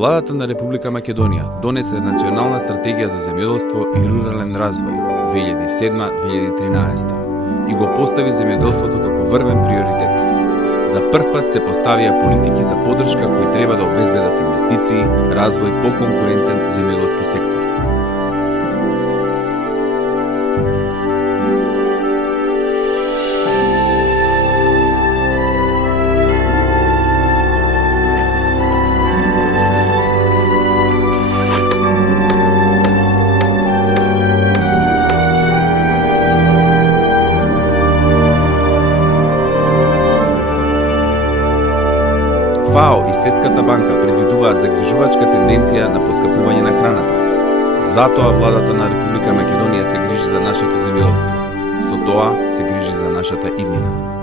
Владата на Република Македонија донесе Национална стратегија за земјоделство и рурален развој 2007-2013 и го постави земјоделството како врвен приоритет. За прв пат се поставија политики за поддршка кои треба да обезбедат инвестиции, развој по конкурентен земјоделски сектор. ФАО и Светската банка предвидуваат загрижувачка тенденција на поскапување на храната. Затоа владата на Република Македонија се грижи за нашето земјоделство. Со тоа се грижи за нашата иднина.